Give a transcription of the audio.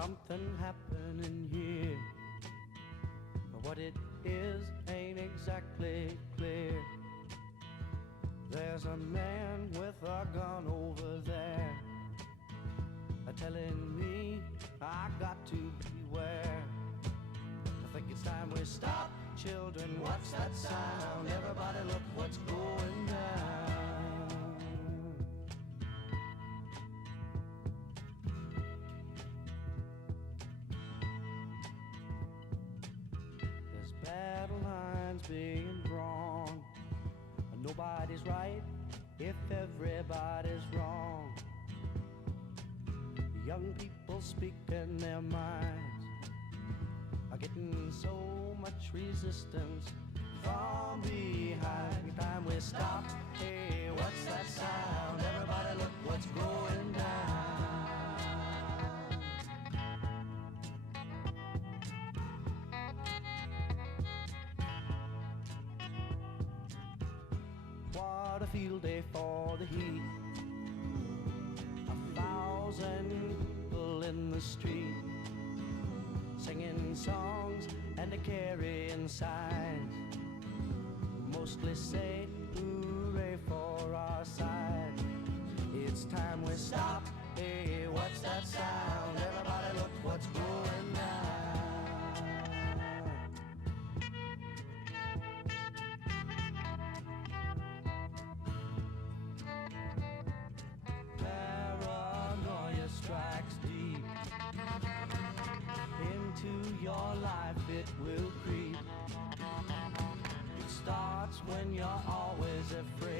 something happening here. But what it is ain't exactly clear. There's a man with a gun over there, telling me I got to beware. I think it's time we stop, children. What's that sound? Everybody look what's going down. There's battle lines being drawn. Nobody's right if everybody's wrong. Young people speaking their minds are getting so much resistance from behind. Time we stop. Hey, what's that sound? Everybody look what's going down. What a field day for the heat. 1,000 people in the street, singing songs and a carrying signs, mostly say hooray for our side. It's time we stop. Hey, what's that sound? Everybody look what's going down. Paranoia strikes deep into your life, it will creep. It starts when you're always afraid.